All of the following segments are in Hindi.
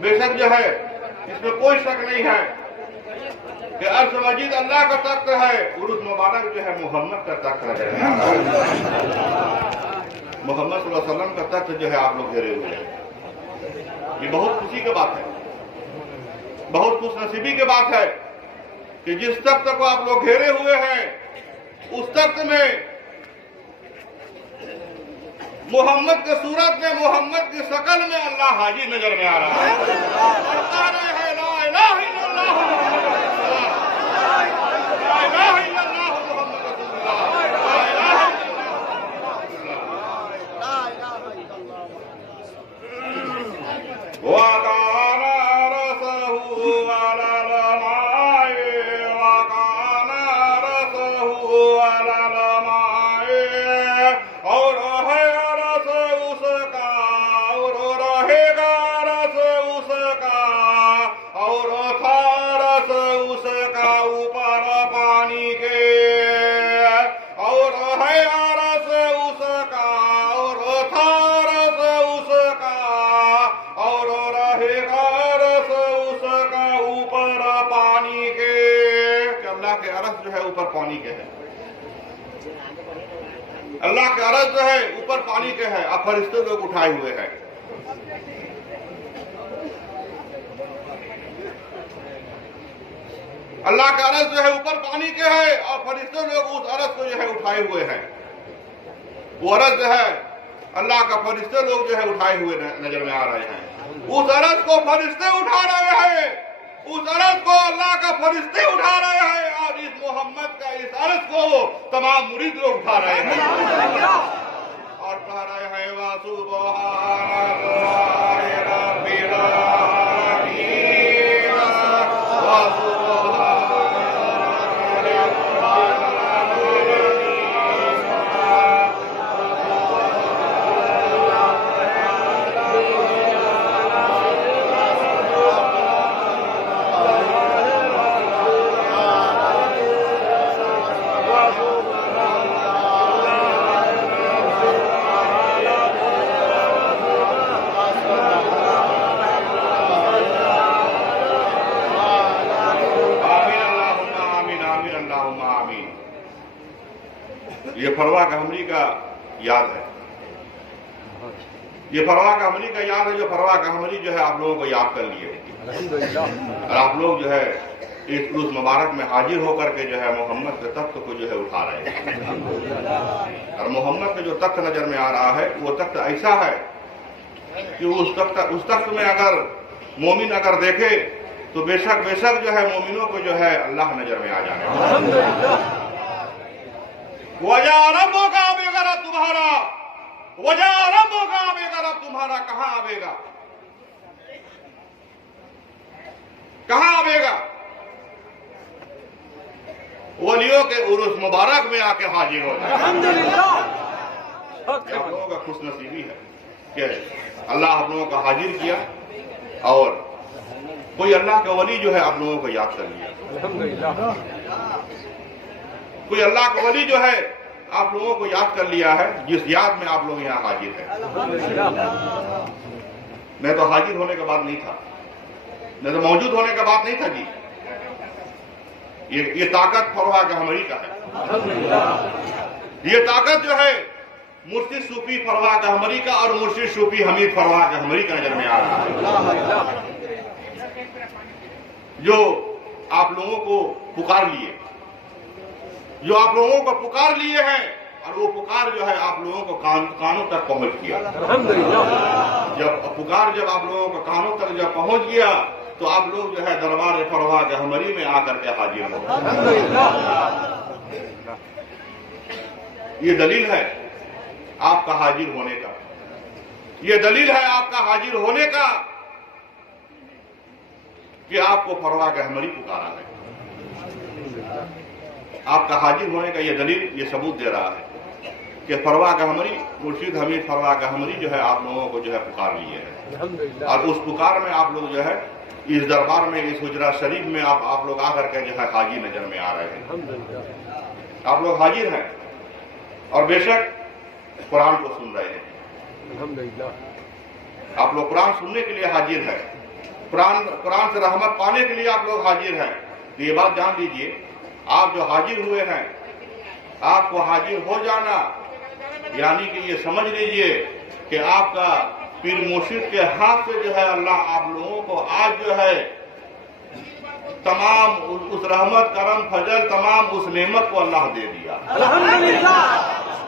बेशक जो है इसमें कोई शक नहीं है कि अर्श मजीद अल्लाह का तख्त है, उर्स मुबारक जो है मोहम्मद का तख्त है। मोहम्मद सल्लल्लाहु अलैहि वसल्लम का तख्त जो है आप लोग घेरे हुए हैं। ये बहुत खुशी की बात है, बहुत खुशनसीबी की बात है कि जिस तख्त को आप लोग घेरे हुए हैं उस तख्त में मोहम्मद के सूरत में, मोहम्मद की शकल में अल्लाह हाजिर नजर में आ रहा है। जो है ऊपर पानी के है, अल्लाह के अर्श जो है ऊपर पानी के है, अब फरिश्ते लोग उठाए हुए हैं। अल्लाह का अर्श जो है ऊपर पानी के है और फरिश्ते लोग उस अर्श को जो है उठाए हुए हैं। वो अर्श जो है अल्लाह का फरिश्ते लोग जो है उठाए हुए नजर में आ रहे हैं। उस अर्श को फरिश्ते उठा रहे हैं, उस अर्श को अल्लाह का फरिश्ते उठा रहे हैं और इस मोहम्मद का इस अर्श को तमाम मुरीद लोग उठा रहे हैं और कह रहे हैं ये फरवा का हमरी का याद है, ये फरवा का हमरी का याद है। जो फरवा का हमरी जो है आप लोगों को याद कर लिए और आप लोग जो है इस उर्स मुबारक में हाजिर होकर के जो है मोहम्मद के तख्त को जो है उठा रहे हैं। और मोहम्मद का जो तख्त नजर में आ रहा है वो तख्त ऐसा है कि उस तख्त में अगर मोमिन अगर देखे तो बेशक जो है मोमिनों को जो है अल्लाह नजर में आ जाने वजह आरंभ होगा बेगरब तुम्हारा, वजह आरंभ होगा बेगरब तुम्हारा कहां आवेगा, कहां आवेगा? वलियों के उर्स मुबारक में आके हाजिर हो जाए। आप लोगों का खुशनसीबी है कि अल्लाह आप लोगों को हाजिर किया और कोई अल्लाह का वली जो है आप लोगों को याद कर लिया। कोई अल्लाह का वली जो है आप लोगों को याद कर लिया है, जिस याद में आप लोग यहाँ हाजिर हैं। मैं तो हाजिर होने का बात नहीं था, मैं तो मौजूद होने का बात नहीं था जी। ये ताकत फरवा का हमरी का है। ये ताकत जो है मुर्शिद सूफी फरवा का हमरी का और मुर्शिद सूफी हमीद फरवा का हमरी का नजर में आ रहा है, जो आप लोगों को पुकार लिए, जो आप लोगों को पुकार लिए हैं और वो पुकार जो है आप लोगों को कानों तक पहुंच गया। जब आप लोगों को कानों तक जब पहुंच गया तो आप लोग जो है दरबार फरवा के हमरी में आकर के हाजिर हो। ये दलील है आपका हाजिर होने का, ये दलील है आपका हाजिर होने का कि आपको फरवा के हमरी पुकारा है। आपका हाजिर होने का ये दलील, ये सबूत दे रहा है कि फरवा कहमरी, मुर्शिद हमीद फरवा कहमरी जो है आप लोगों को जो है पुकार लिए है, और उस पुकार में आप लोग जो है इस दरबार में, इस हुजरा शरीफ में आप लोग आकर के जो है हाजिर नजर में आ रहे हैं। आप लोग हाजिर हैं और बेशक कुरान को सुन रहे हैं। आप लोग कुरान सुनने के लिए हाजिर हैं, कुरान से रहमत पाने के लिए आप लोग हाजिर हैं। तो ये बात जान लीजिए, आप जो हाजिर हुए हैं, आपको हाजिर हो जाना यानी कि ये समझ लीजिए कि आपका पीर मुर्शिद के हाथ से जो है अल्लाह आप लोगों को आज जो है तमाम उस रहमत, करम, फजल, तमाम उस नेमत को अल्लाह दे दिया।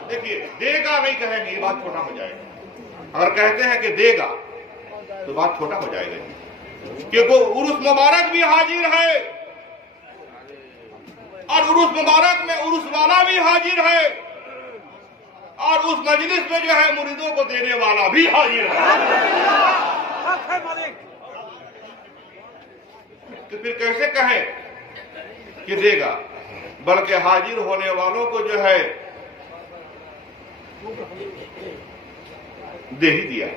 देखिए, देगा नहीं कहेंगे, ये बात छोटा हो जाएगा। अगर कहते हैं कि देगा तो बात छोटा हो जाएगा, क्योंकि उर्स मुबारक भी हाजिर है और उर्स मुबारक में उर्स वाला भी हाजिर है और उस मजलिस में जो है मुरीदों को देने वाला भी हाजिर है। तो फिर कैसे कहें कि देगा, बल्कि हाजिर होने वालों को जो है दे ही दिया।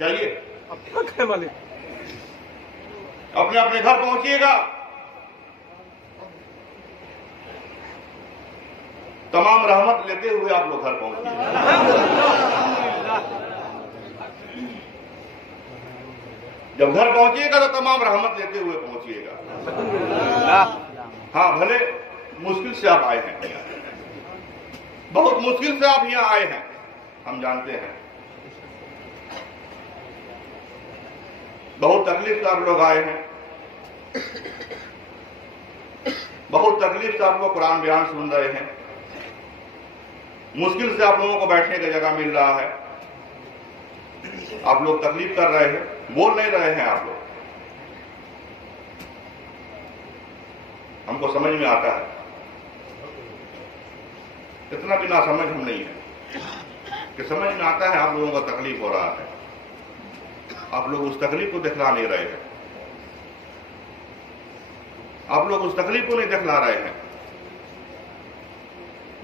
जाइए अपने अपने घर पहुंचिएगा, तमाम रहमत लेते हुए आप लोग घर पहुंचिएगा। जब घर पहुंचिएगा तो तमाम रहमत लेते हुए पहुंचिएगा। हाँ, भले मुश्किल से आप आए हैं, बहुत मुश्किल से आप यहाँ आए हैं, हम जानते हैं। बहुत तकलीफ से आप लोग आए हैं, बहुत तकलीफ से आप लोग कुरान बयान सुन रहे हैं, मुश्किल से आप लोगों को बैठने की जगह मिल रहा है, आप लोग तकलीफ कर रहे हैं, बोल नहीं रहे हैं आप लोग। हमको समझ में आता है, इतना भी ना समझ हम नहीं है कि समझ में आता है आप लोगों को तकलीफ हो रहा है, आप लोग उस तकलीफ को दिखला नहीं रहे हैं, आप लोग उस तकलीफ को नहीं दिखला रहे हैं,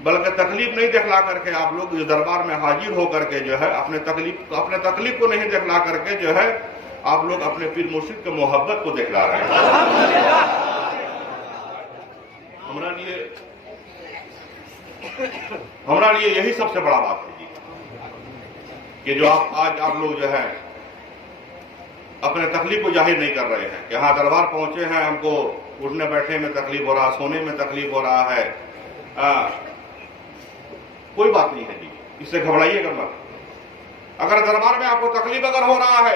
बल्कि तकलीफ नहीं दिखला करके आप लोग इस दरबार में हाजिर होकर के जो है अपने तकलीफ को नहीं दिखला करके जो है आप लोग अपने पीर मुर्शिद के मोहब्बत को दिखला रहे हैं। हमारा लिए यही सबसे बड़ा बात है जी, कि जो आज आप लोग जो है अपने तकलीफ को जाहिर नहीं कर रहे हैं कि हाँ दरबार पहुंचे हैं, हमको उठने बैठने में तकलीफ हो रहा, सोने में तकलीफ हो रहा है। कोई बात नहीं है जी, इससे घबराइएगा मत। अगर दरबार में आपको तकलीफ अगर हो रहा है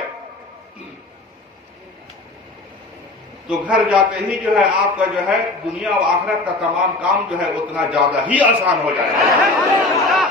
तो घर जाते ही जो है आपका जो है दुनिया और आखिरत का तमाम काम जो है उतना ज्यादा ही आसान हो जाएगा।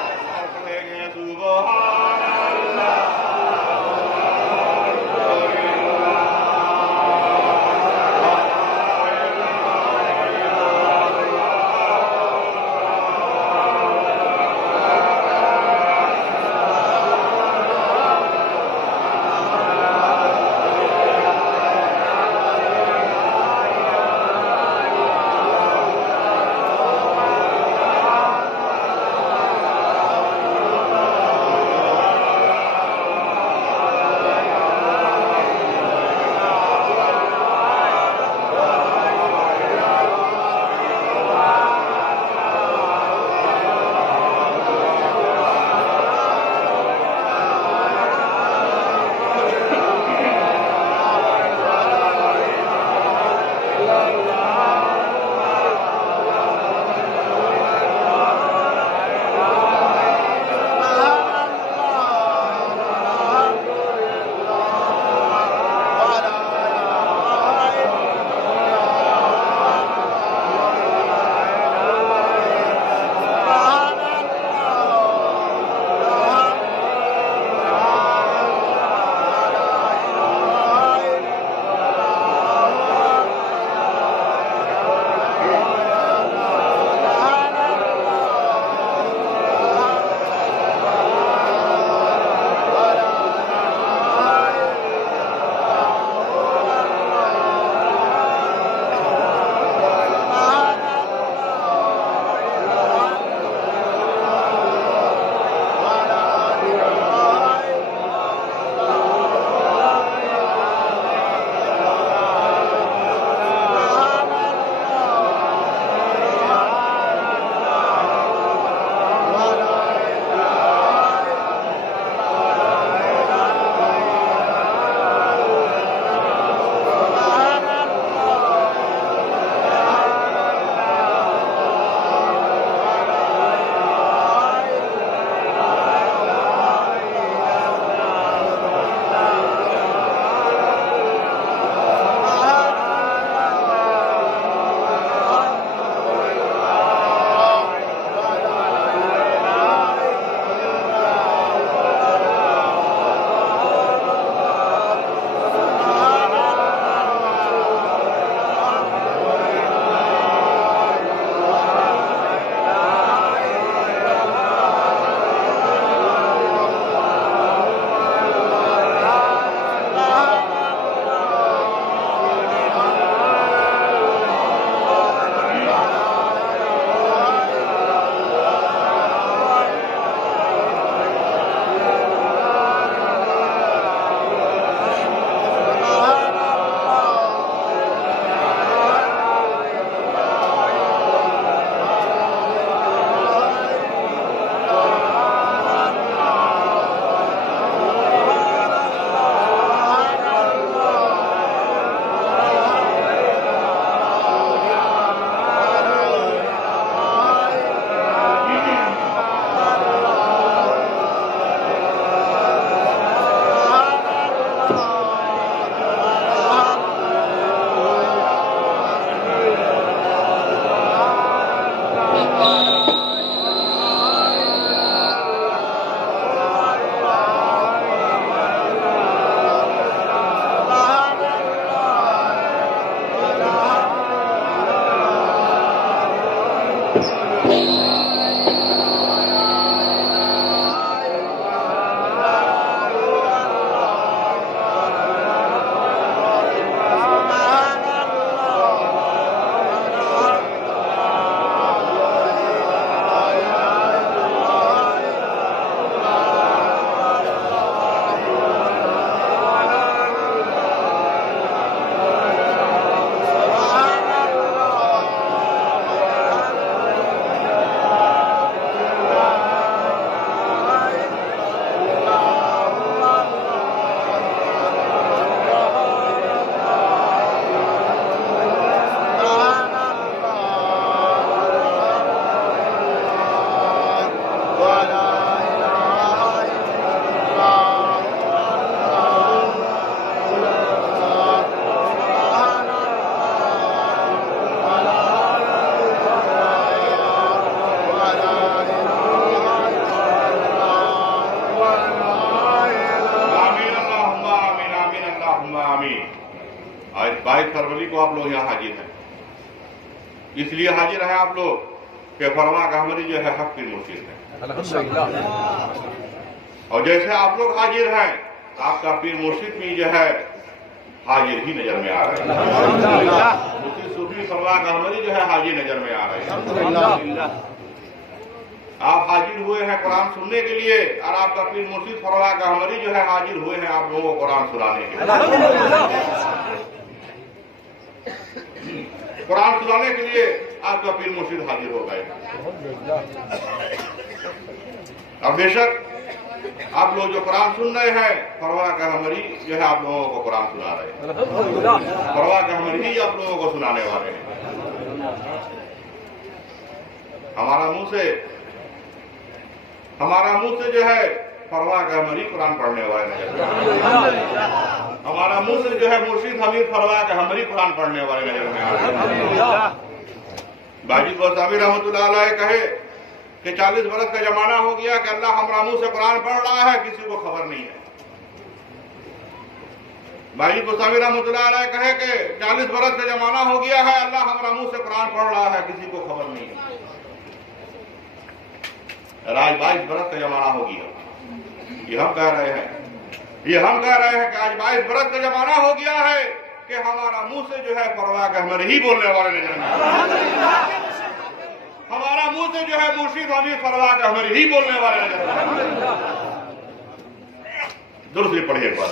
22 फरवरी को आप लोग यहाँ हाजिर हैं। इसलिए हाजिर हैं आप लोग कि फरवा कहमरी जो है हक पीर मुर्शिद है। और जैसे आप लोग हाजिर हैं, आपका पीर मुर्शिद भी जो है हाजिर ही नजर में आ रहे हैं। उसी सूफी फरवा कहमरी जो है हाजिर नजर में आ रहे हैं। आप हाजिर हुए हैं कुरान सुनने के लिए, और आपका पीर मुर्शिद फरवा कहमरी जो है हाजिर हुए हैं आप लोगों को कुरान सुनाने के लिए। कुरान सुनाने के लिए आपका पीर मुर्शिद हाजिर हो गए। अब बेशक आप लोग जो कुरान सुन रहे हैं, फरवा कहमरी जो है आप लोगों को कुरान सुना रहे हैं। फरवा कहमरी ही आप लोगों को सुनाने वाले हैं। हमारा मुंह से जो है फरवा कहमरी कुरान पढ़ने वाले नजर, हमारा मुंह से जो है मुर्शिद हमीद फरवा कहमरी कुरान पढ़ने वाले नजर में आ रहे हैं। बाजी गोस्वामी रहमतुल्लाह अलैह कहे कि 40 बरस का जमाना हो गया कि अल्लाह हमारा मुंह से कुरान पढ़ रहा है, किसी को खबर नहीं है। बाजी गोस्वामी रहमतुल्लाह अलैह कहे कि 40 बरस का जमाना हो गया है, अल्लाह हमारा मुंह से कुरान पढ़ रहा है, किसी को खबर नहीं है। आज 22 बरस का जमाना हो गया, ये हम कह रहे हैं कि आज 22 बरस का जमाना हो गया है कि हमारा मुंह से जो है फरवा कहमरी ही बोलने वाले नजर में, हमारा मुंह से जो है मुर्शिद हमीद फरवा कहमरी ही बोलने वाले नजर में। दूसरी पढ़िए बात।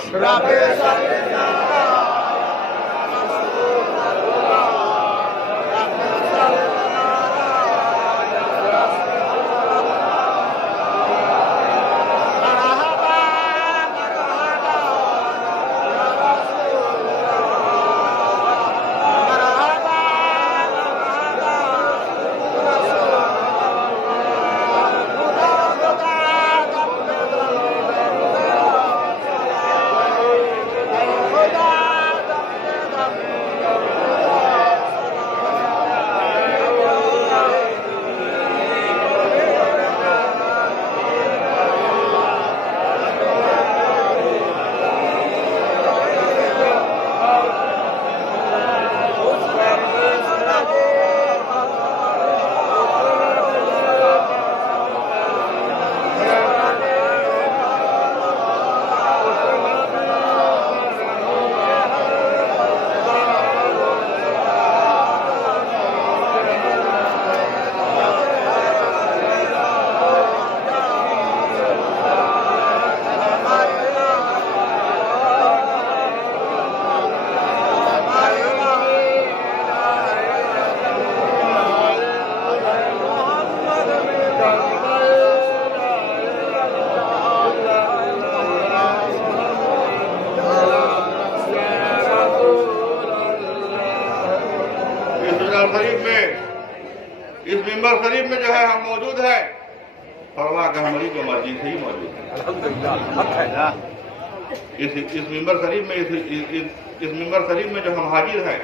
इस मिंबर शरीफ में जो है हम मौजूद है, फरवा कहमरी की मर्जी से ही मौजूद है। इस मिंबर शरीफ में जो हम हाजिर हैं,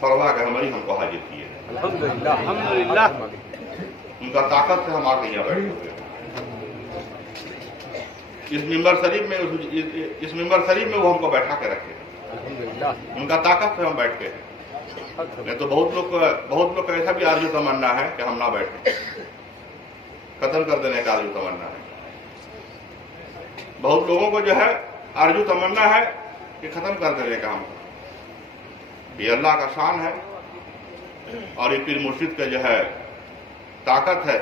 फरवा कहमरी हमको हाजिर किए। अल्हम्दुलिल्लाह, उनका ताकत से हम आके यहाँ बैठे हुए। इस मिंबर शरीफ में वो हमको बैठा के रखे, उनका ताकत से हम बैठ के। नहीं तो बहुत लोग का ऐसा भी आरजू तमन्ना है कि हम ना बैठे, खत्म कर देने का आरजू तमन्ना है। बहुत लोगों को जो है आरजू तमन्ना है कि खत्म कर देने का। हम ये अल्लाह का शान है और ये पीर मुर्शिद का जो है ताकत है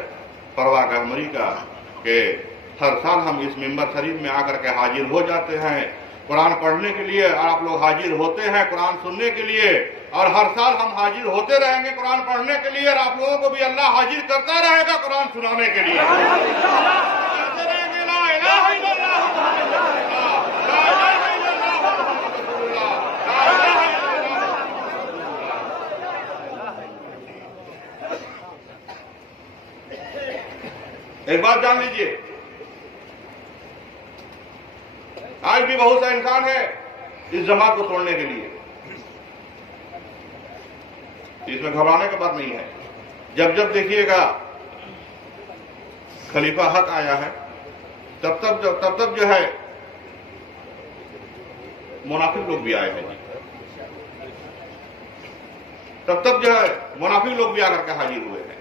फरवा कहमरी का, कि हर साल हम इस मिंबर शरीफ में आकर के हाजिर हो जाते हैं कुरान पढ़ने के लिए, और आप लोग हाजिर होते हैं कुरान सुनने के लिए, और हर साल हम हाजिर होते रहेंगे कुरान पढ़ने के लिए, और आप लोगों को भी अल्लाह हाजिर करता रहेगा कुरान सुनाने के लिए। एक बात जान लीजिए, आज भी बहुत सा इंसान है इस जमात को तोड़ने के लिए। इसमें घबराने की बात नहीं है। जब जब देखिएगा खलीफा हक आया है, तब तब जो है मुनाफिक लोग भी आए हैं। तब जो है मुनाफिक लोग भी आकर के हाजिर हुए हैं।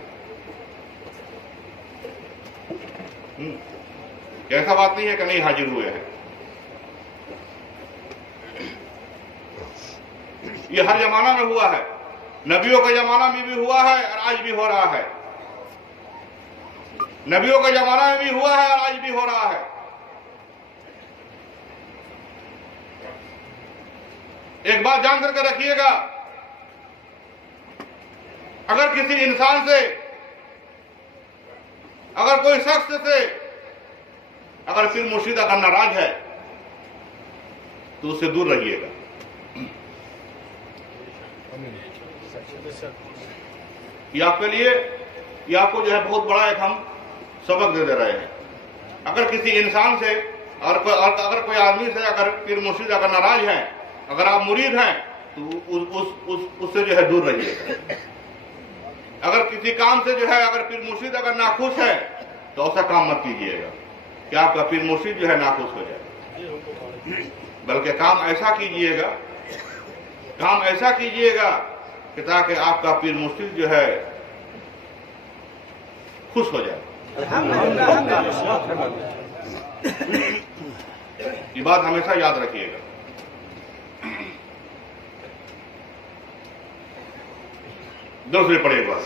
ऐसा बात नहीं है कि नहीं हाजिर हुए हैं, ये हर जमाना में हुआ है, नबियों के जमाना में भी हुआ है और आज भी हो रहा है। नबियों के जमाना में भी हुआ है और आज भी हो रहा है। एक बात जान करके रखिएगा, अगर किसी इंसान से, अगर कोई शख्स से अगर पीर मुर्शिद अगर नाराज है तो उससे दूर रहिएगा। ये आपके लिए, ये आपको जो है बहुत बड़ा एक हम सबक दे रहे हैं। अगर किसी इंसान से और अगर कोई आदमी से अगर पीर मुर्शिद अगर नाराज है, अगर आप मुरीद हैं तो उससे जो है दूर रहिएगा। अगर किसी काम से जो है अगर पीर मुर्शिद अगर नाखुश है तो ऐसा काम मत कीजिएगा कि आपका पीर मुर्शिद जो है नाखुश हो जाए, बल्कि काम ऐसा कीजिएगा कि ताकि आपका पीर मुर्शिद जो है खुश हो जाए। ये बात हमेशा याद रखिएगा। दूसरे पढ़े एक बार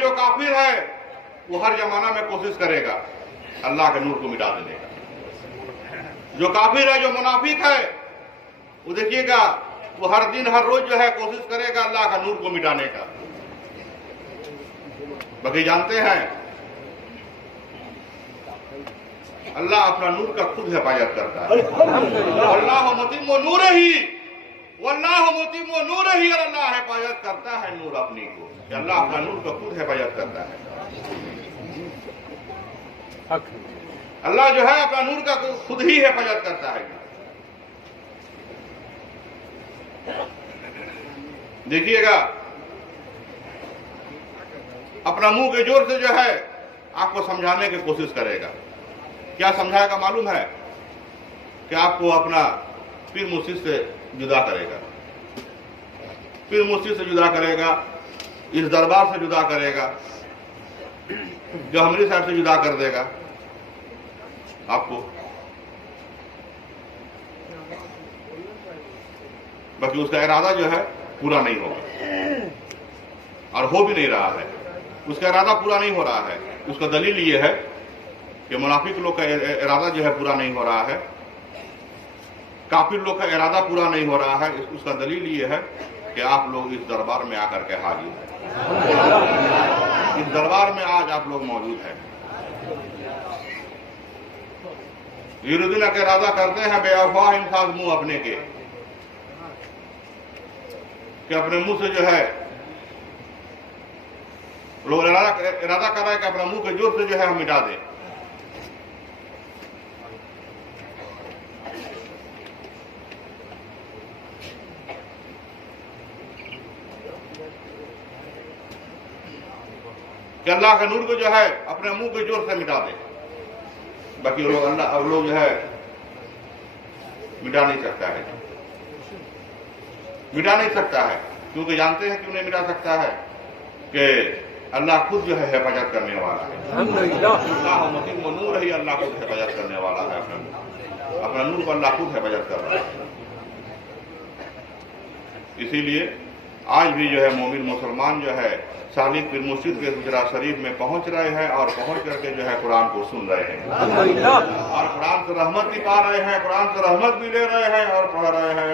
जो काफिर है वो हर जमाना में कोशिश करेगा अल्लाह के नूर को मिटा देने का। जो काफिर है, जो मुनाफिक है, वो देखिएगा वो हर दिन हर रोज जो है कोशिश करेगा अल्लाह का नूर को मिटाने का। बाकी जानते हैं अल्लाह अपना नूर का खुद हिफाजत करता है। अल्लाह मुतिम्मु नूरिही वल्लाहु मुतिम्मु नूरिही, और अल्लाह हिफाजत करता है नूर अपनी को। अल्लाह अपना नूर का खुद हिफाजत करता है। अल्लाह जो है अपना नूर का खुद ही हिफाजत करता है। देखिएगा अपना मुंह के जोर से जो है आपको समझाने की कोशिश करेगा। क्या समझाएगा मालूम है? कि आपको अपना पीर मुर्शिद से जुदा करेगा, पीर मुर्शिद से जुदा करेगा, इस दरबार से जुदा करेगा, जो हमरी साहब से जुदा कर देगा आपको। बाकी उसका इरादा जो है पूरा नहीं होगा और हो भी नहीं रहा है। उसका इरादा पूरा नहीं हो रहा है। उसका दलील ये है कि मुनाफिक लोग का इरादा जो है पूरा नहीं हो रहा है, काफिर लोग का इरादा पूरा नहीं हो रहा है। उसका दलील ये है कि आप लोग इस दरबार में आकर के हाजिर हैं। इस दरबार में आज आप लोग मौजूद हैं। विरोधी का इरादा करते हैं बेअफवाह इंसान मुंह अपने के, कि अपने मुंह से जो है लोग इरादा कर रहे हैं कि अपना मुंह के जोर से जो है हम मिटा दें। कि अल्लाह का नूर को जो है अपने मुंह के जोर से मिटा दे। बाकी लोग अब लोग जो है मिटा नहीं सकता है, मिटा नहीं सकता है, क्योंकि जानते हैं क्यों नहीं मिटा सकता है कि अल्लाह खुद जो है हिफाजत करने वाला है। अल्लाह मुतिम नूर ही, अल्लाह खुद हिफाजत करने वाला है। अपना नूर को अल्लाह खुद हिफाजत कर रहा है। इसीलिए आज भी जो है मोमिन मुसलमान जो है सालिक बिन मुर्शिद के हुजरा शरीफ में पहुंच रहे हैं और पहुंच करके जो है कुरान को सुन रहे हैं और कुरान से रहमत भी पा रहे हैं, कुरान से रहमत भी ले रहे हैं और पढ़ रहे हैं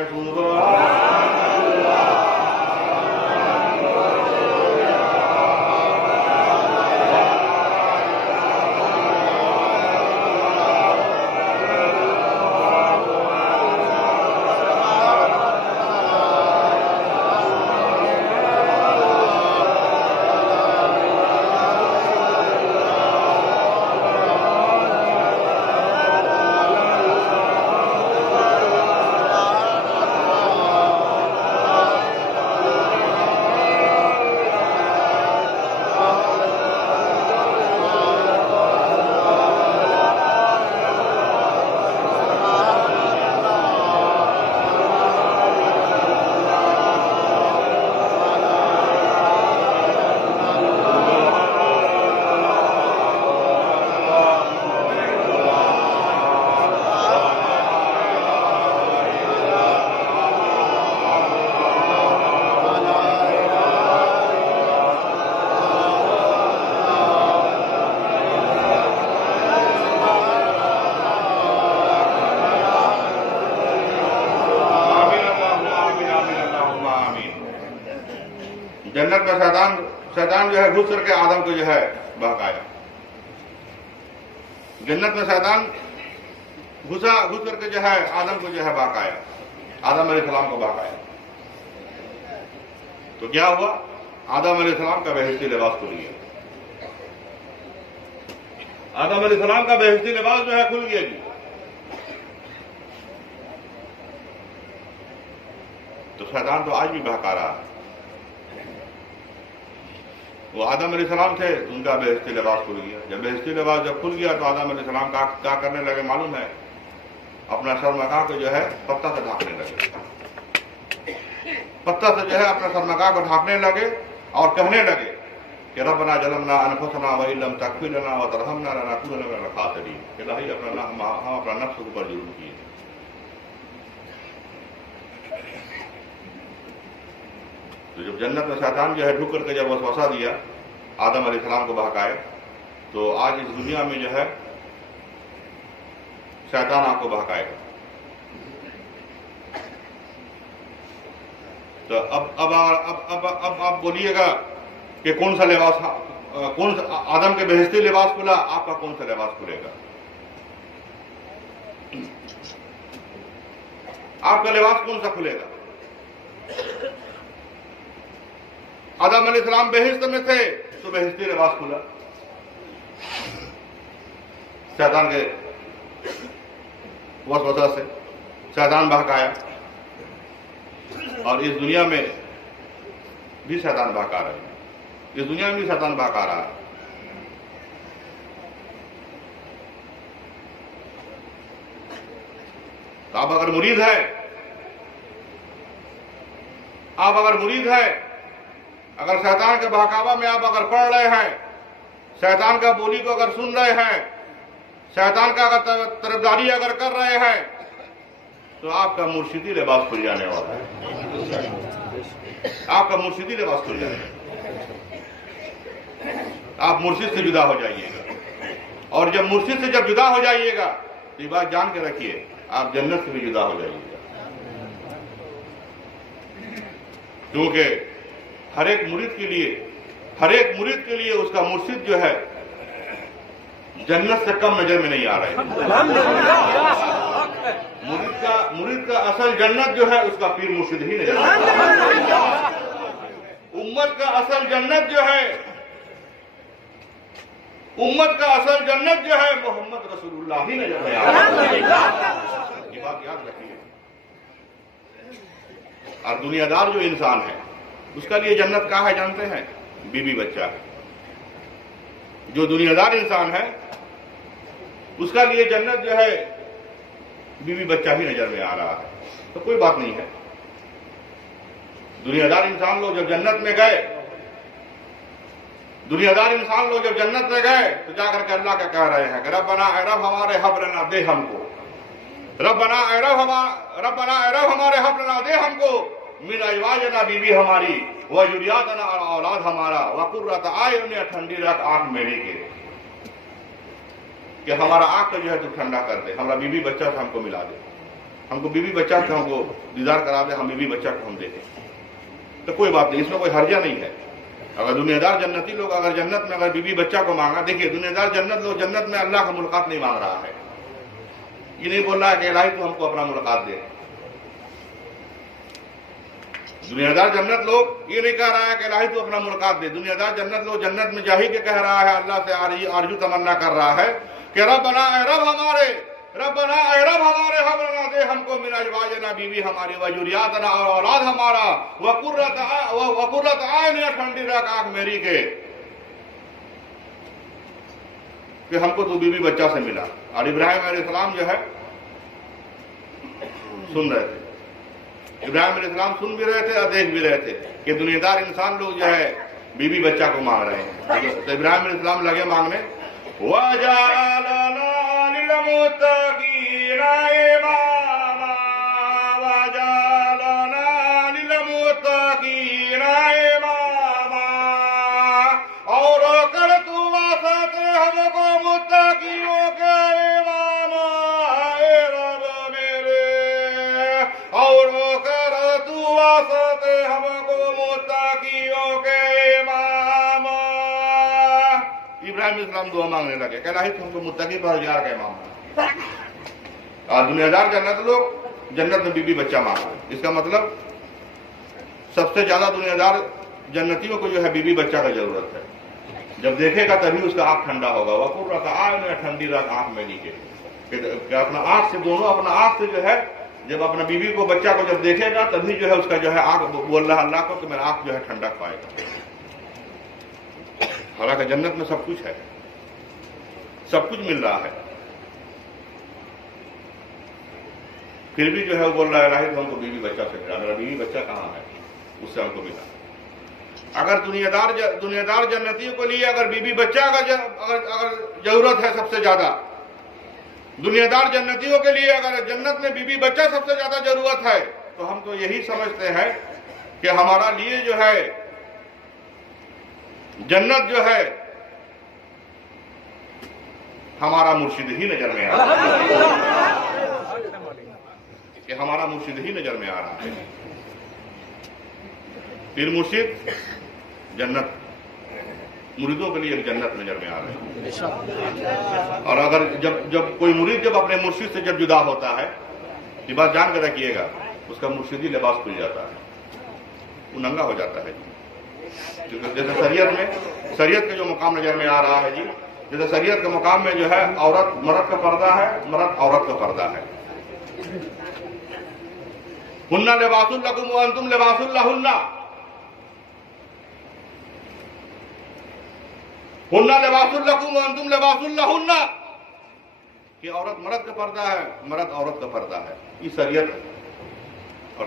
जन्नत में शैतान जो है घुस करके आदम को जो है बहकाया। जन्नत में शैतान घुस करके जो है आदम को जो है बहकाया, आदम अलैहिस्सलाम को बहकाया। तो क्या हुआ? आदम अलैहिस्सलाम का बेहिस्ती लिबास खुल गया। आदम अलैहिस्सलाम का बेहिस्ती लिबास जो है खुल गया जी। तो शैतान तो आज भी बहका रहा है। वो आदम अलैहिस्सलाम थे, उनका बेहिस्ती लिबास खुल गया। जब बेहिस्ती लिबास जब खुल गया तो आदम अलैहिस्सलाम क्या करने लगे मालूम है? अपना शर्मगाह को जो है पत्ता से ढांकने लगे। पत्ता से जो है अपना शर्मगाह को ढांकने लगे और कहने लगे कि रब्बना ज़लमना अनफुसना व इल्लम तग़फिर लना व तरहमना लनकूनन्ना मिनल ख़ासिरीन। इलाही हम अपना नफ्स के ऊपर जुल्म किए। तो जब जन्नत में शैतान जो है ढुक करके जब वसवसा दिया, आदम अलैहिस्सलाम को बहकाए, तो आज इस दुनिया में जो है शैतान आपको बहकाएगा। तो अब आप बोलिएगा कि कौन सा लिबास, आदम के बेहिस्ती लिबास खुला, आपका कौन सा लिबास खुलेगा? आपका लिबास कौन सा खुलेगा? आदम अलैहिस्सलाम बेहिश्त में थे तो बेहिश्ती लिबास खुला, शैतान के वसवसा से शैतान बहकाया। और इस दुनिया में भी शैतान बहका रहे हैं, इस दुनिया में भी शैतान बहका रहा है। तो आप अगर मुरीद है, अगर शैतान के बहकावा में आप अगर पढ़ रहे हैं, शैतान का बोली को अगर सुन रहे हैं, शैतान का अगर तरफदारी अगर कर रहे हैं, तो आपका मुर्शिदी लिबास खुल जाने वाला है। आपका मुर्शिदी लिबास खुल जाएगा। आप मुर्शिद से जुदा हो जाइएगा। और जब मुर्शिद से जब जुदा हो जाइएगा तो ये बात जान के रखिए, आप जन्नत से भी जुदा हो जाइएगा। क्योंकि हर एक मुरीद के लिए उसका मुर्शिद जो है जन्नत से कम नजर में नहीं आ रहा है। मुरीद का असल जन्नत जो है उसका पीर मुर्शिद ही नजर आ रहा है। उम्मत का असल जन्नत जो है मोहम्मद रसूलुल्लाह ही नजर में आ रहा है। ये बात याद रखिए। और दुनियादार जो इंसान है उसका लिए जन्नत क्या है जानते हैं? बीवी बच्चा है। जो दुनियादार इंसान है उसका लिए जन्नत जो है बीवी बच्चा ही नजर में आ रहा है, तो कोई बात नहीं है। दुनियादार इंसान लोग जब जन्नत में गए, दुनियादार इंसान लोग जब जन्नत में गए तो जाकर के अल्लाह का कह रहे हैं कि रब्बना ऐ रब हमारे हब लना दे हमको, रब्बना ऐ रब हमारे हब लना दे हमको, मिन अज़वाजना बीवी हमारी, व ज़ुर्रिय्यतना औलाद हमारा, व कुर्रत आयुन ठंडी रख आंख मेरी के, कि हमारा आंख को जो है तू ठंडा कर दे, हमारा बीवी बच्चा से हमको मिला दे, हमको बीवी बच्चा से हमको दीदार करा दे, हम बीवी बच्चा को हम देखें। तो कोई बात नहीं, इसमें कोई हर्जा नहीं है। अगर दुनियादार जन्नती लोग अगर जन्नत में अगर बीवी बच्चा को मांगा, देखिए दुनियादार जन्नत लोग जन्नत में अल्लाह का मुलाकात नहीं मांग रहा है, ये नहीं बोल रहा है कि इलाही तू हमको अपना मुलाकात दे। दुनियादार जन्नत लोग ये नहीं कह रहा है कि इलाही तू अपना मुलाकात दे। दुनियादार जन्नत लोग जन्नत में जाही के कह रहा है, अल्लाह से आरजू तमन्ना कर रहा है कि रब्बना ऐ रब हमारे हब लना दे हमको मिन अज़वाजना बीवी हमारी, व ज़ुर्रिय्यतना और औलाद हमारा, व कुर्रत आयुन ठंडी रख आंख मेरी के, कि हमको तो बीवी बच्चा से मिला। और इब्राहिम अलैहिस्सलाम जो है सुन रहे थे, इब्राहिम अलैहिस्सलाम सुन भी रहे थे और देख भी रहे थे कि दुनियादार इंसान लोग जो है बीवी बच्चा को मांग रहे हैं। तो इब्राहिम अलैहिस्सलाम लगे मांगने, वजअलना लिलमुत्तक़ीना इमामा, वजअलना लिलमुत्तक़ीना इमामा, और कर तू वास्ते हमको मुत्तकियों के इमामा, ए रब मेरे, और कर तू वास्ते हमको मुत्तकियों के इमामा। इब्राहिम इस्लाम दुआ मांगने लगे, कहला तुमको मुत्तकी परवरदिगार का इमाम बना। और दुनियादार जन्नत लोग जन्नत में बीवी बच्चा मांगा, इसका मतलब सबसे ज्यादा दुनियादार जन्नतियों को जो है बीवी बच्चा का जरूरत है। जब देखेगा तभी उसका आंख ठंडा होगा, वह कुर्रत आयुन ठंडी रख आंख में नीचे, अपना आंख से दोनों अपना आंख से जो है जब अपना बीवी को बच्चा को जब देखेगा तभी जो है उसका जो है आंख बोल रहा अल्लाह को तो मेरा आंख जो है ठंडा पाएगा। हालांकि जन्नत में सब कुछ है, सब कुछ मिल रहा है, फिर भी जो है वो बोल रहा है इलाही तो हमको बीवी बच्चा से मिला, मेरा बीवी बच्चा कहाँ है, उससे हमको मिला। अगर दुनियादार जन्नतियों को लिए अगर बीवी बच्चा का अगर जरूरत है सबसे ज्यादा, दुनियादार जन्नतियों के लिए अगर जन्नत में बीवी बच्चा सबसे ज्यादा जरूरत है, तो हम तो यही समझते हैं कि हमारा लिए जो है जन्नत जो है हमारा मुर्शिद ही नजर में आ रहा है, कि हमारा मुर्शिद ही नजर में आ रहा है। फिर मुर्शिद जन्नत, मुरीदों के लिए जन्नत नजर में आ रहा है। और अगर जब कोई मुरीद जब अपने मुर्शिद से जब जुदा होता है, ये बात जान कर रखिएगा, उसका मुर्शिदी लिबास खुल जाता है, वो नंगा हो जाता है। जैसे शरीयत का जो मुकाम नजर में आ रहा है जी, जैसे शरीयत के मुकाम में जो है औरत मर्द का पर्दा है, मर्द औरत का पर्दा है। हुन्ना लिबासुल लकुम व अंतुम लिबासुल लहुन्ना, हुन्ना लिबासुल लकुम व अंतुम लिबासुल लहुन्ना, कि औरत मर्द का पर्दा है, मर्द औरत का पर्दा है। ये शरीयत और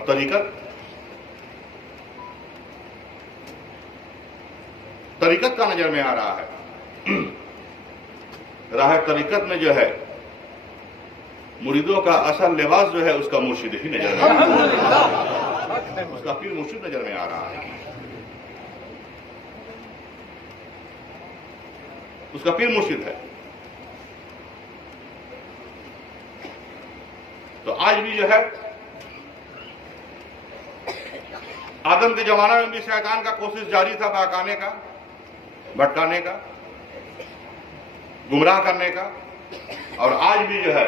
तरीकत का नजर में आ रहा है। राह तरीकत में जो है मुरीदों का असल लिबास जो है उसका मुर्शिद ही नजर में आ रहा है, उसका पीर मुर्शिद नजर में आ रहा है, उसका पीर मुर्शिद है। तो आज भी जो है आदम के जमाना में भी शैतान का कोशिश जारी था बहकाने का, भटकाने का, गुमराह करने का, और आज भी जो है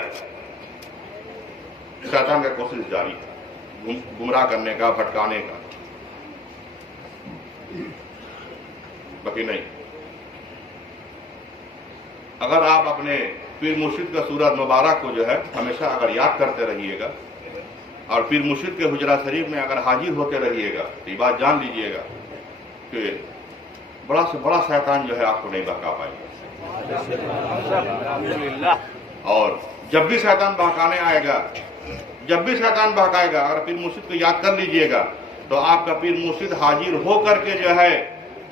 शैतान का कोशिश जारी है गुमराह करने का, भटकाने का। बाकी नहीं, अगर आप अपने पीर मुर्शिद का सूरत मुबारक को जो है हमेशा अगर याद करते रहिएगा और पीर मुर्शिद के हुजरा शरीफ में अगर हाजिर होते रहिएगा, तो ये बात जान लीजिएगा कि बड़ा से बड़ा शैतान जो है आपको नहीं बहका पाएगा। और जब भी शैतान बहकाने आएगा, जब भी शैतान बहकाएगा, अगर पीर मुर्शिद को याद कर लीजिएगा तो आपका पीर मुर्शिद हाजिर हो करके जो है,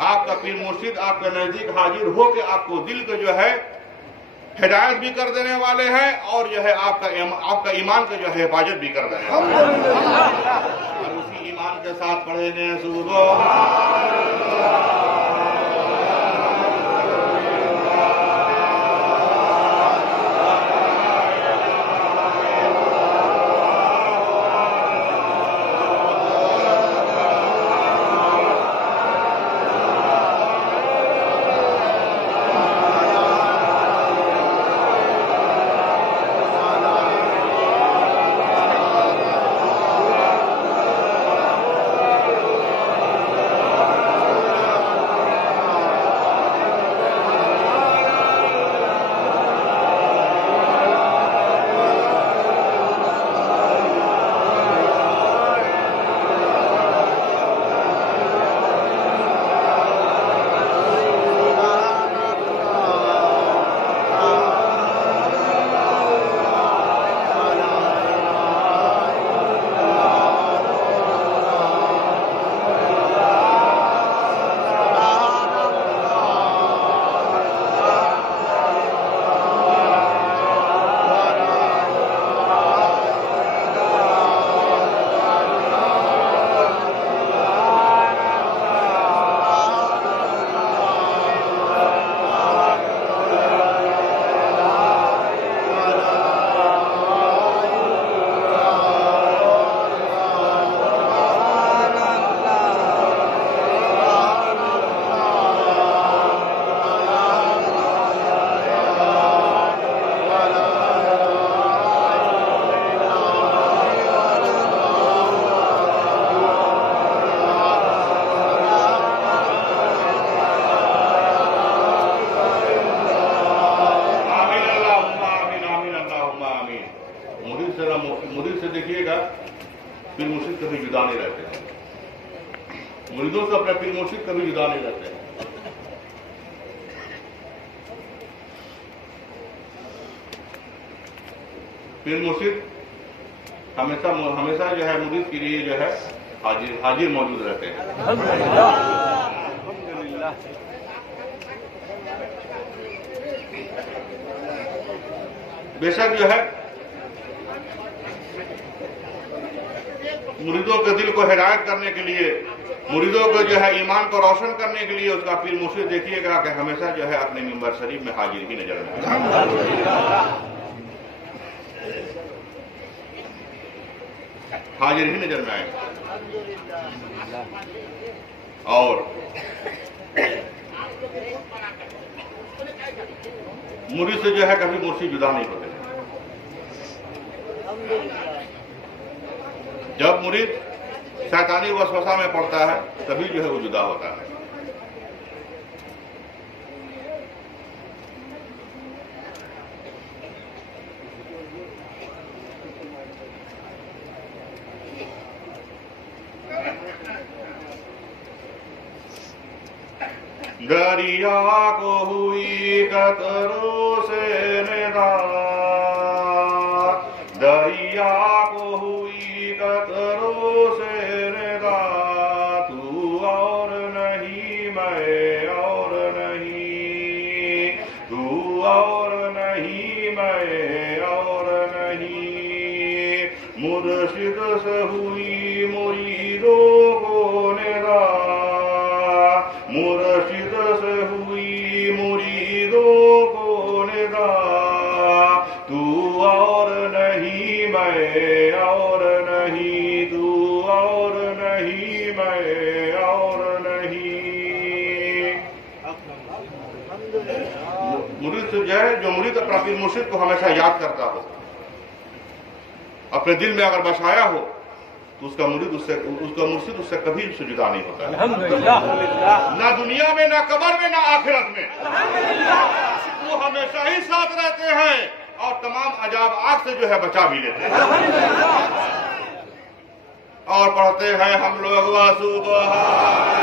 आपका पीर मुर्शिद आपके नजदीक हाजिर हो के आपको दिल को जो है हिदायत भी कर देने वाले हैं और जो है आपका ईमान को जो है हिफाजत भी कर देने वाले हैं। और उसी ईमान के साथ पढ़ेंगे सुबह मुरीद से देखिएगा पीर मुर्शिद कभी जुदा नहीं रहते हैं। मुरीदों से अपने पीर मुर्शिद कभी जुदा नहीं रहते हैं। पीर मुर्शिद हमेशा हमेशा जो है मुरीद के लिए जो है हाजिर मौजूद रहते हैं। बेशक जो है मुरीदों के दिल को हिदायत करने के लिए, मुरीदों को जो है ईमान को रोशन करने के लिए उसका पीर मुर्शिद देखिएगा कि हमेशा जो है अपने मिंबर शरीफ में हाजिर ही नजर आए, हाजिर ही नजर में आए। और मुरीद से जो है कभी मुर्शिद जुदा नहीं होते। जब मुरीद शैतानी वसवसा में पड़ता है तभी जो है वो जुदा होता है। दरिया को हुई कतरों से निदान, दरिया को हुई कतरों से निदान, तू और नहीं मैं और नहीं, तू और नहीं मैं और नहीं, मुर्शिद से हुई मुरीदों को निदान, मुर्शिद से हुई मुरीदों को निदान, तू और नहीं मैं और नहीं, तू और नहीं मैं और नहीं। मुरीद से जो है, जो मुरीद अपना पीर मुर्शिद को हमेशा याद करता हो, अपने दिल में अगर बसाया हो, तो उसका मुर्शिद उससे कभी जुदा नहीं होता है। ना दुनिया में, ना कब्र में, ना आखिरत में। वो हमेशा ही साथ रहते हैं और तमाम अजाब आग से जो है बचा भी लेते हैं। और पढ़ते हैं हम लोग वासुबहान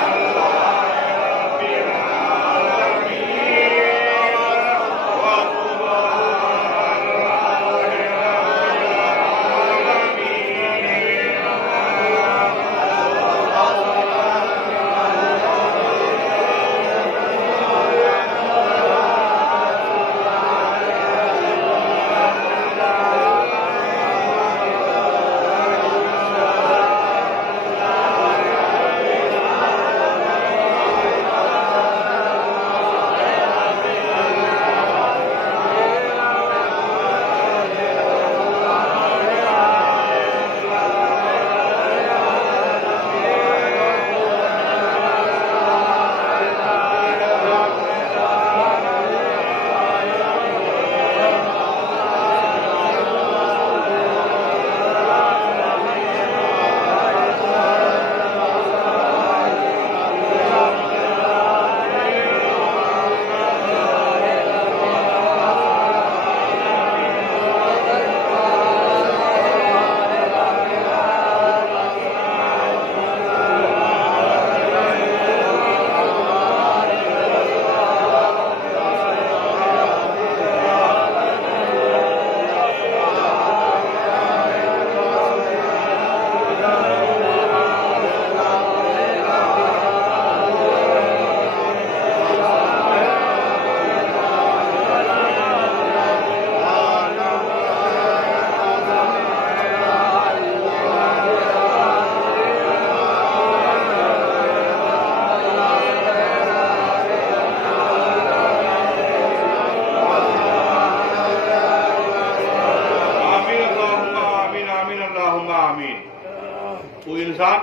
इंसान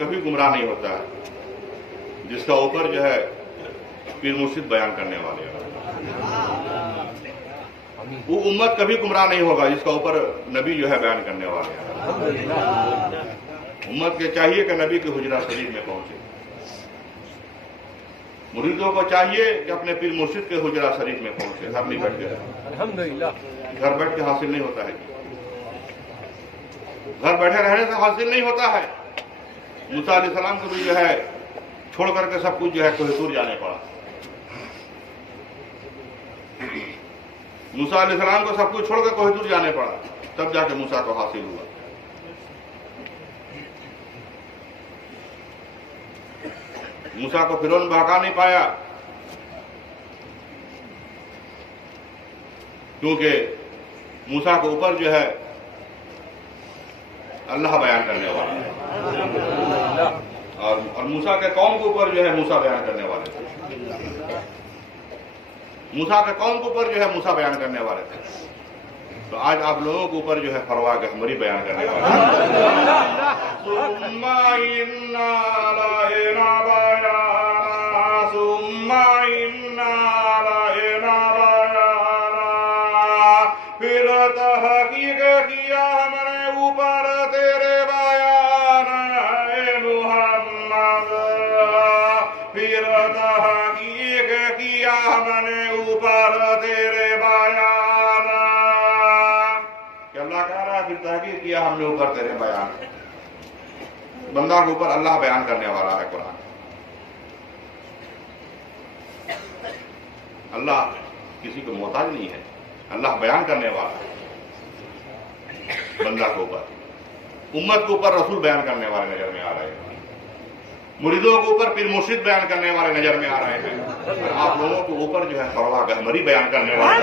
कभी गुमराह नहीं होता है जिसका ऊपर जो है पीर मुर्शिद बयान करने वाले हैं। वो उम्मत कभी गुमराह नहीं होगा जिसका ऊपर नबी जो है बयान करने वाले हैं। उम्मत के चाहिए कि नबी के हुजरा शरीफ में पहुंचे। मुरीदों को चाहिए कि अपने पीर मुर्शिद के हुजरा शरीफ में पहुंचे। घर नहीं बैठ के, अल्हम्दुलिल्लाह, घर बैठ के हासिल नहीं होता है। घर बैठे रहने से हासिल नहीं होता है। मूसा अलैहिस्सलाम को भी जो है छोड़ करके सब कुछ जो है कोहितूर जाने पड़ा। मूसा अलैहिस्सलाम को सब कुछ छोड़ कर कोहितूर जाने पड़ा, तब जाके मूसा को हासिल हुआ। मूसा को फिरौन बहका नहीं पाया, क्योंकि मूसा के ऊपर जो है अल्लाह बयान करने वाला है, और मूसा के कौम के ऊपर जो है मूसा बयान करने वाले थे। मूसा के कौम के ऊपर जो है मूसा बयान करने वाले थे। तो आज आप लोगों के ऊपर जो है फरवा गहमरी बयान करने वाले हैं। फिर तहकीक किया हमने ऊपर तेरे बयान मुहम्मद, फिर तहकीक किया हमने ऊपर तेरे बयान। अल्लाह कह रहा है फिर तहकीक किया हमने ऊपर तेरे बयान। बंदा के ऊपर अल्लाह बयान करने वाला है कुरान। अल्लाह किसी को मोहताज नहीं है, अल्लाह बयान करने वाला है बंदा के ऊपर। उम्मत के ऊपर रसूल बयान करने वाले नजर में आ रहे हैं, मुरीदों के ऊपर पीर मुर्शिद बयान करने वाले नजर में आ रहे हैं, और आप लोगों के ऊपर जो है फरवा गहमरी बयान करने वाले।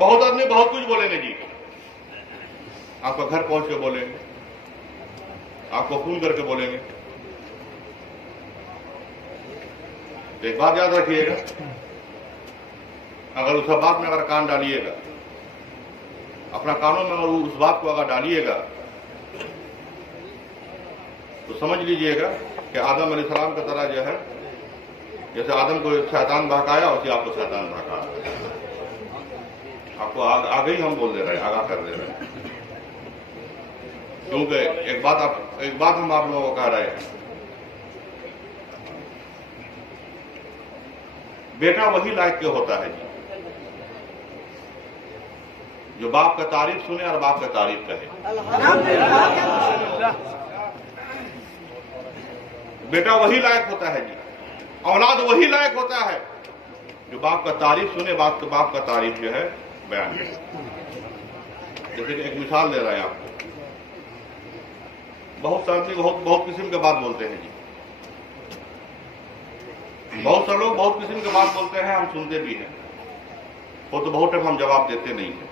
बहुत आदमी बहुत कुछ बोलेंगे जी, आपका घर पहुंच के बोलेंगे, आपको फोन करके बोलेंगे। एक बात याद रखिएगा, अगर उस बात में अगर कान डालिएगा, अपना कानों में अगर उस बात को अगर डालिएगा, तो समझ लीजिएगा कि आदम अलैहिस्सलाम की तरह जो है, जैसे आदम को शैतान बहकाया वैसे आपको शैतान बहकाया। आपको आगे ही हम बोल दे रहे हैं, आगाह कर दे रहे हैं, क्योंकि एक बात हम आप लोगों को कह रहे हैं, बेटा वही लायक के होता है जी जो बाप का तारीफ सुने और बाप का तारीफ कहे। बेटा वही लायक होता है जी, औलाद वही लायक होता है जो बाप का तारीफ सुने, बाप का तारीफ जो है बयान करे। जैसे कि एक मिसाल दे रहा है आपको, बहुत सारे बहुत किस्म के बात बोलते हैं जी, बहुत सारे लोग बहुत किस्म की बात बोलते हैं, हम सुनते भी हैं। वो तो बहुत टाइम हम जवाब देते नहीं हैं।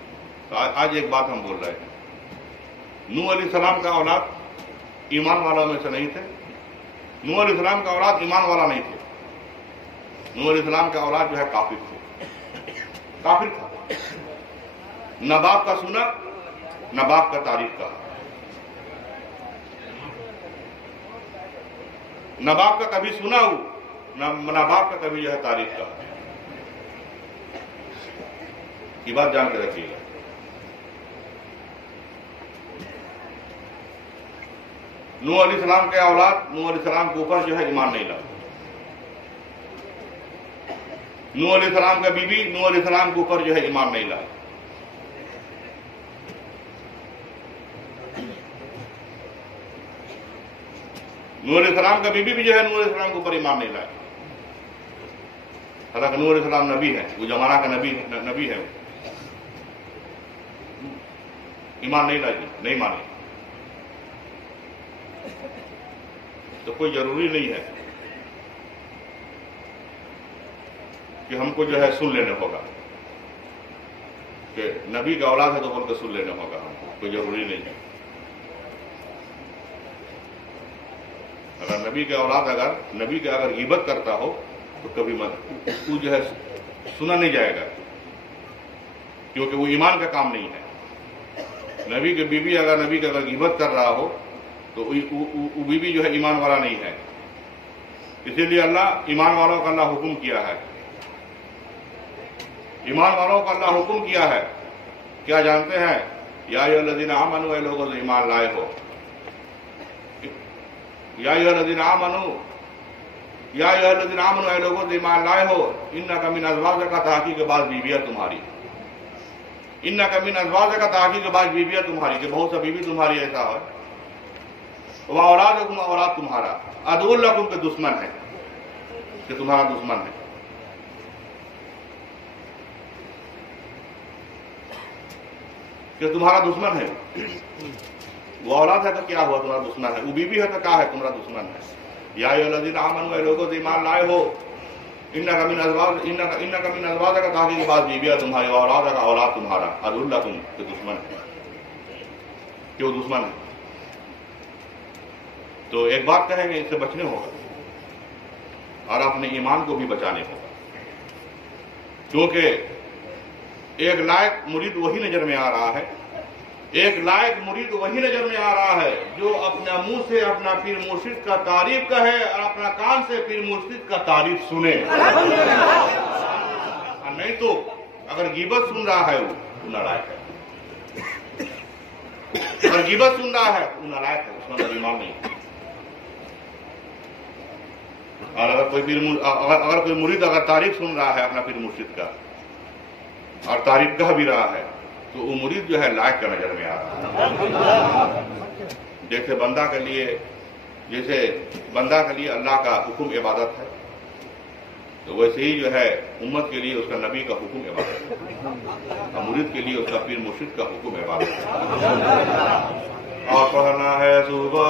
तो आज एक बात हम बोल रहे हैं, नूह अलैहिस्सलाम का औलाद ईमान वालों में से नहीं थे। नूह अलैहिस्सलाम का औलाद ईमान वाला नहीं थे। नूह अलैहिस्सलाम का औलाद जो है काफिर थे, काफिर था। न बाप का सुना न बाप का तारीफ कहा, न बाप का कभी सुना हो न बाप का कभी जो है तारीफ कहा। ये बात जान के रखिएगा। नूह अलैहिस्सलाम के औलाद नूह अलैहिस्सलाम के ऊपर जो है ईमान नहीं लाए। नूह अलैहिस्सलाम का बीबी नूह अलैहिस्सलाम के ऊपर जो है ईमान नहीं लाए। नूह अलैहिस्सलाम का बीबी भी जो है नूह अलैहिस्सलाम के ऊपर ईमान नहीं लाए। हालांकि नूह अलैहिस्सलाम नबी है, वो जमाना का नबी है, ईमान नहीं लाई, नहीं माने। तो कोई जरूरी नहीं है कि हमको जो है सुन लेने होगा कि नबी का औलाद है तो बोलकर सुन लेने होगा हमको, कोई जरूरी नहीं है। अगर नबी के औलाद नबी का अगर गिबत करता हो तो कभी मत, तू जो है सुना नहीं जाएगा, क्योंकि वो ईमान का काम नहीं है। नबी के बीबी अगर नबी का अगर गिबत कर रहा हो तो वो बीबी जो है ईमान वाला नहीं है। इसीलिए अल्लाह ईमान वालों का अल्लाह हुक्म किया है, ईमान वालों का अल्लाह हुक्म किया है। क्या जानते हैं? या अय्युहल्लज़ीना आमनू, ऐ लोगों जो ईमान लाए हो, या अय्युहल्लज़ीना आमनू, या अय्युहल्लज़ीना आमनू, ऐ लोगों जो ईमान लाए हो, इन्नका मिन अज़वाजिका, ताकि के बाद बीवियां तुम्हारी, इन्नका मिन अज़वाजिका, ताकि के बाद बीवियां तुम्हारी, कि बहुत सा बीवी तुम्हारी ऐसा है, वह औलादकुम, औलाद तुम्हारा, अदुव्वुल लकुम, के दुश्मन है, कि तुम्हारा दुश्मन है। कि तुम्हारा दुश्मन है। वो औलाद है तो क्या हुआ, तुम्हारा दुश्मन है। वो बीवी है तो क्या है, तुम्हारा दुश्मन है। या अय्युहल्लज़ीना आमनू, ऐ लोगों जो ईमान लाए हो, इन्नका मिन अज़वाजिका, ताकि के बाद बीवियां तुम्हारी, औलाद का औलाद तुम्हारा, अदुव्वुल लकुम, के दुश्मन है, कि वो दुश्मन है। तो एक बात कहेंगे, इससे बचने होगा और अपने ईमान को भी बचाने होगा, क्योंकि एक लायक मुरीद वही नजर में आ रहा है, एक लायक मुरीद वही नजर में आ रहा है जो अपना मुंह से अपना पीर मुर्शिद का तारीफ कहे और अपना कान से पीर मुर्शिद का तारीफ सुने। नहीं तो अगर गिबत सुन रहा है वो नालायक है, अगर गिबत सुन रहा है वो नालायक है, उसका ईमान नहीं। और अगर कोई मुरीद अगर तारीफ सुन रहा है अपना पीर मुर्शिद का और तारीफ कह भी रहा है तो वो मुरीद जो है लायक का नजर में आ रहा है। जैसे बंदा के लिए अल्लाह का हुक्म इबादत है, तो वैसे ही जो है उम्मत के लिए उसका नबी का हुक्म इबादत है, और मुरीद के लिए उसका पीर मुर्शिद का हुक्म इबादत है। और पढ़ना है सुबह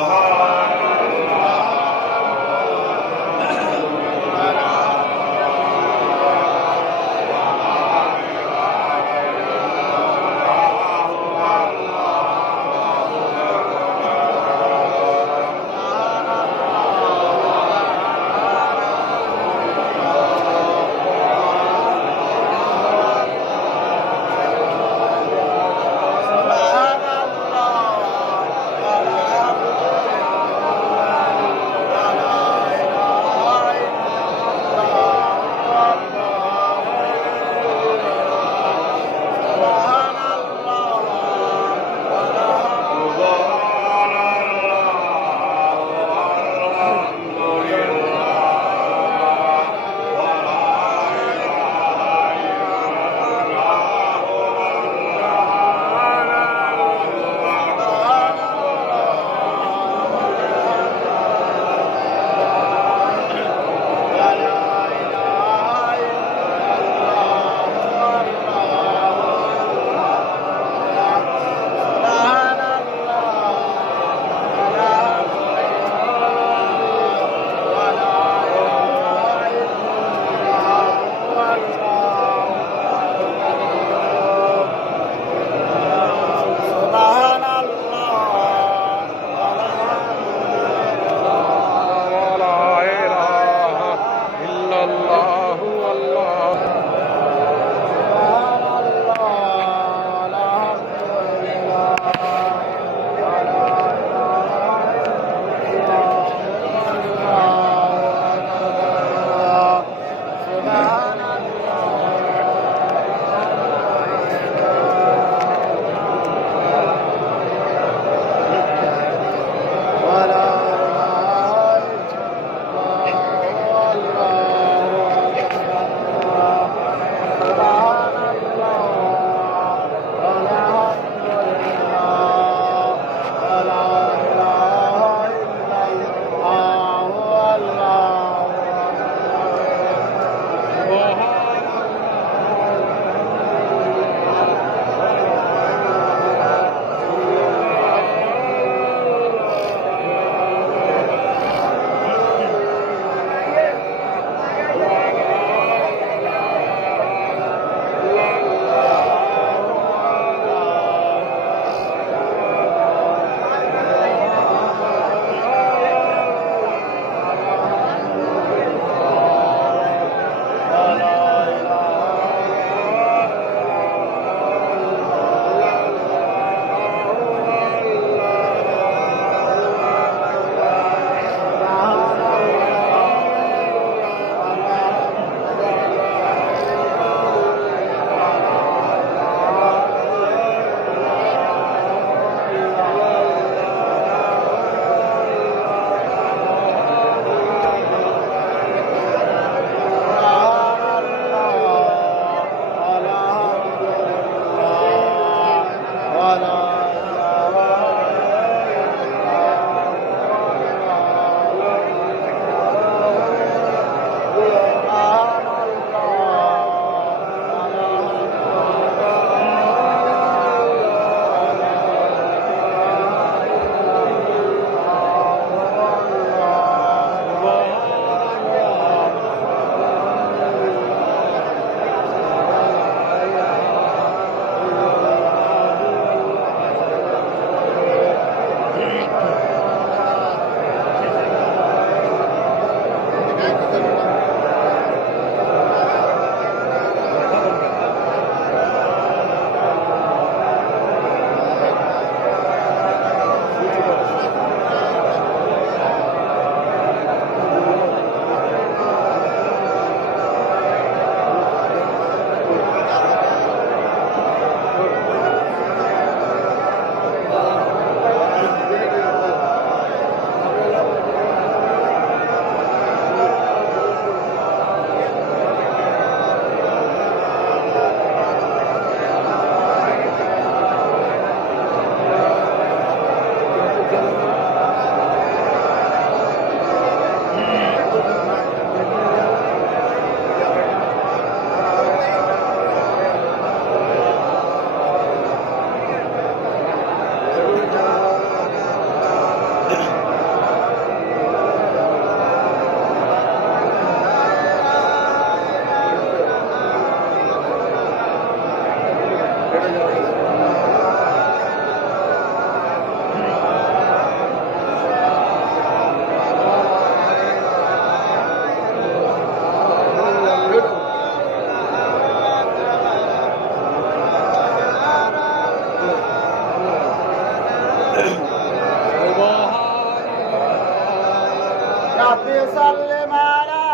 रब्बि सल्लिम अला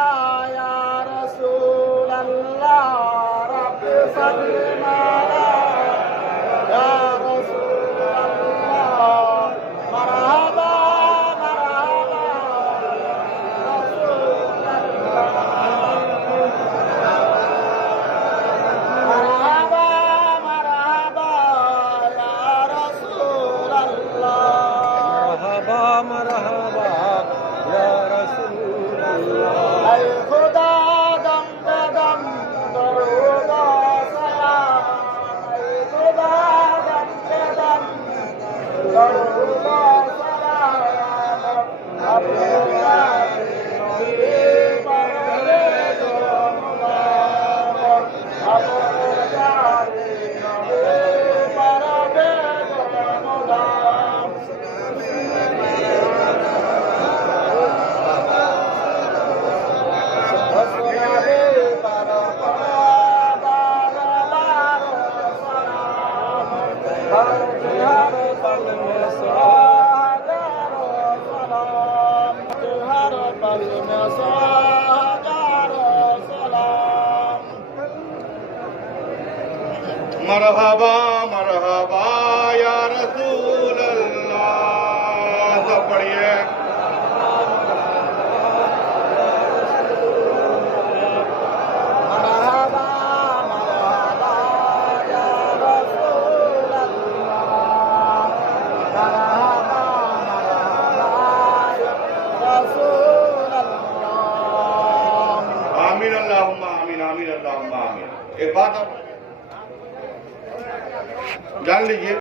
या रसूल अल्लाह रब्बि सल्लिम अला या रसूल अल्लाह मरहबा मरहबा रसूल मरहबा मरहबा या रसूल अल्लाह। सब पढ़िए। मरहबा मरहबा या रसूल अल्लाह मरहबा मरहबा या रसूल अल्लाह। आमीन अल्लाहुम्मा आमीन आमीन अल्लाहुम्मा आमीन। एक बात आप जान लीजिए।